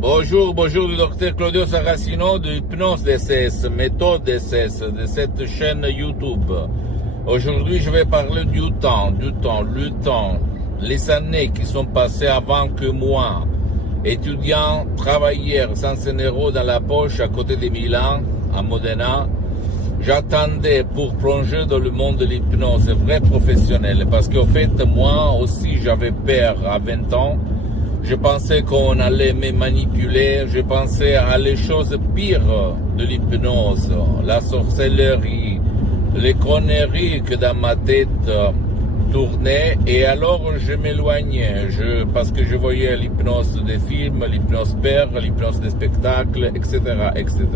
Bonjour, le docteur Claudio Saracino de Hypnose DCS, méthode DCS, de cette chaîne YouTube. Aujourd'hui, je vais parler du temps, le temps, les années qui sont passées avant que moi, étudiant, travailleur, sans un euro dans la poche à côté de Milan, à Modena, j'attendais pour plonger dans le monde de l'hypnose vrai professionnel. Parce qu'en fait, moi aussi, j'avais peur à 20 ans. Je pensais qu'on allait me manipuler, je pensais à les choses pires de l'hypnose, la sorcellerie, les conneries que dans ma tête tournaient, et alors je m'éloignais, parce que je voyais l'hypnose des films, l'hypnose père, l'hypnose des spectacles, etc., etc.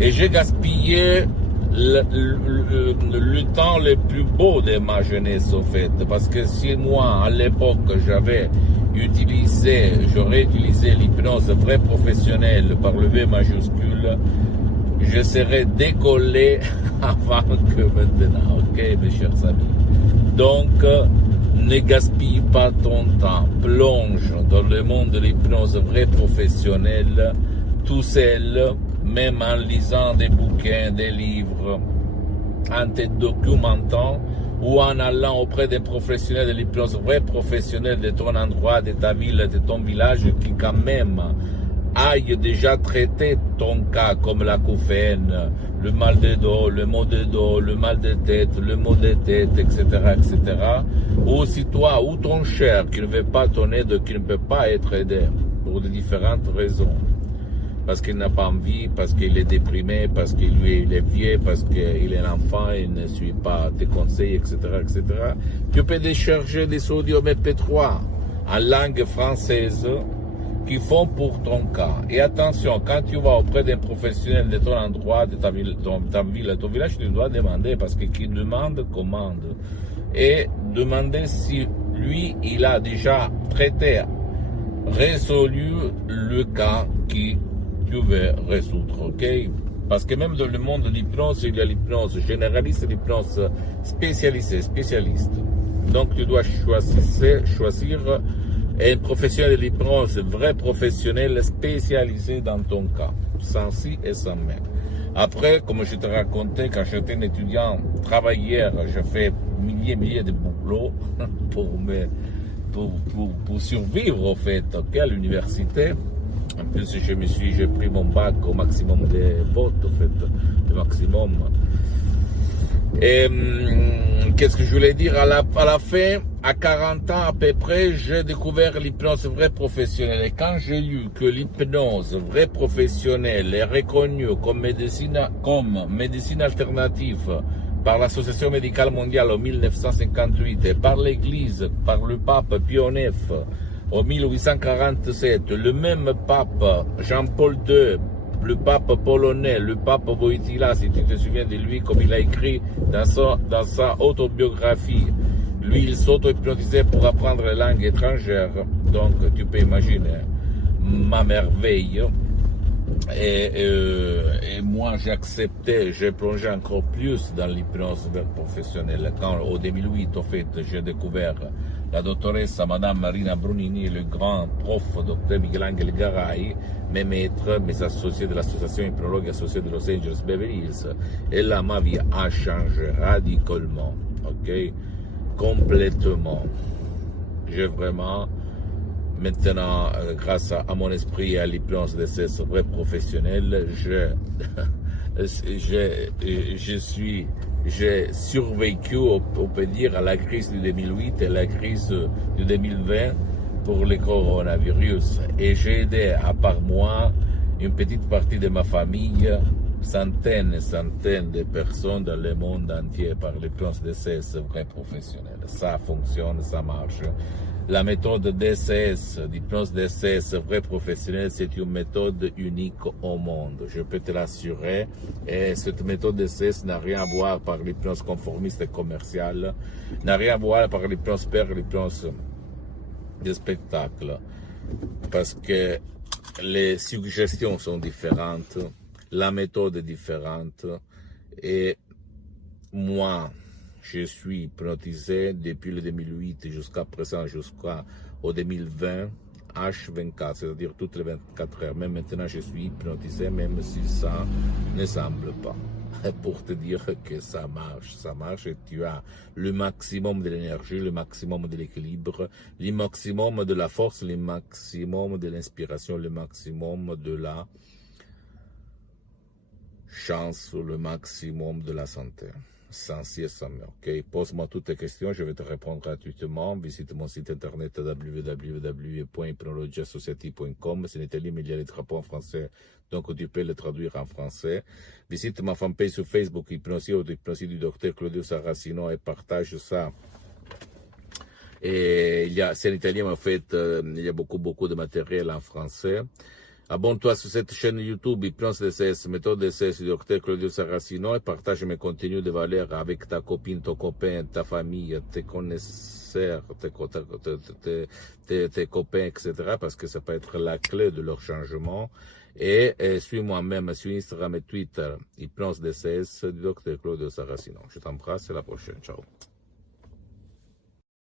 Et j'ai gaspillé le temps le plus beau de ma jeunesse, au fait, parce que si moi, à l'époque, j'aurais utilisé l'hypnose vrai professionnelle par le V majuscule, je serais décollé avant que maintenant, ok, mes chers amis. Donc, ne gaspille pas ton temps, plonge dans le monde de l'hypnose vrai professionnelle, tout seul, même en lisant des bouquins, des livres, en te documentant, ou en allant auprès d'un professionnel de l'hypnose vrai professionnel de ton endroit, de ta ville, de ton village, qui quand même aille déjà traiter ton cas, comme la l'acouphène, le mal de dos, le maux de dos, le mal de tête, le maux de tête, etc., etc. Ou si toi, ou ton cher, qui ne veut pas ton aide, qui ne peut pas être aidé, pour de différentes raisons, parce qu'il n'a pas envie, parce qu'il est déprimé, parce qu'il est vieux, parce qu'il est un enfant, il ne suit pas tes conseils, etc., etc. Tu peux décharger des audios MP3 en langue française qui font pour ton cas. Et attention, quand tu vas auprès d'un professionnel de ton endroit, de ta ville, de ton village, tu dois demander, parce que qui demande, commande. Et demander si lui, il a déjà traité, résolu le cas qui tu veux résoudre, ok? Parce que même dans le monde de l'hypnose, il y a l'hypnose généraliste et l'hypnose spécialiste. Donc tu dois choisir un professionnel de l'hypnose vrai professionnel spécialisé dans ton cas, sans si et sans mais. Après, comme je te racontais, quand j'étais un étudiant travailleur, j'ai fait milliers de boulots pour survivre, au fait, ok, à l'université. En plus, j'ai pris mon bac au maximum des votes, en fait, le maximum. Et qu'est-ce que je voulais dire à la fin, à 40 ans à peu près, j'ai découvert l'hypnose vraie professionnelle. Et quand j'ai lu que l'hypnose vraie professionnelle est reconnue comme médecine alternative par l'Association médicale mondiale en 1958 et par l'Église, par le pape Pie IX en 1847, le même pape Jean-Paul II, le pape polonais, le pape Wojtyła, si tu te souviens de lui, comme il a écrit dans sa autobiographie, lui il s'auto-hypnotisait pour apprendre les langues étrangères, donc tu peux imaginer ma merveille. Et moi j'ai plongé encore plus dans l'hypnose professionnelle. Quand au 2008, en fait, j'ai découvert la doctoresse Madame Marina Brunini et le grand prof Dr Michelangelo Garay, mes maîtres, mes associés de l'association hypnologue associée de Los Angeles Beverly Hills. Et là, ma vie a changé radicalement, ok, complètement. J'ai vraiment maintenant, grâce à mon esprit et à l'hypnose de ces vrais professionnels, j'ai survécu, on peut dire, à la crise du 2008 et la crise du 2020 pour le coronavirus. Et j'ai aidé, à part moi, une petite partie de ma famille, centaines et centaines de personnes dans le monde entier par l'hypnose de ces vrais professionnels. Ça fonctionne, ça marche. La méthode DCS, l'hypnose DCS vrai professionnel, c'est une méthode unique au monde, je peux te l'assurer. Et cette méthode DCS n'a rien à voir par l'hypnose conformiste et commerciale, n'a rien à voir par l'hypnose père, l'hypnose des spectacles, parce que les suggestions sont différentes, la méthode est différente, et moi, je suis hypnotisé depuis le 2008 jusqu'à présent, jusqu'au 2020, H24, c'est-à-dire toutes les 24 heures. Même maintenant, je suis hypnotisé, même si ça ne semble pas. Pour te dire que ça marche et tu as le maximum de l'énergie, le maximum de l'équilibre, le maximum de la force, le maximum de l'inspiration, le maximum de la chance, le maximum de la santé. Sans ci et sans mais, ok? Pose-moi toutes tes questions, je vais te répondre gratuitement. Visite mon site internet www.hypnologiassociative.com. C'est en italien, mais il y a les drapeaux en français, donc tu peux le traduire en français. Visite ma fanpage sur Facebook, Hypnosie ou Hypnosie du docteur Claudio Saracino, et partage ça. Et c'est en italien, mais en fait, il y a beaucoup de matériel en français. Abonne-toi sur cette chaîne YouTube, Hypnose DCS, méthode DCS du docteur Claudio Saracino, et partage mes contenus de valeur avec ta copine, ton copain, ta famille, tes connaisseurs, tes copains, etc. parce que ça peut être la clé de leur changement. Et suis-moi même sur Instagram et Twitter, Hypnose DCS du docteur Claudio Saracino. Je t'embrasse, à la prochaine. Ciao.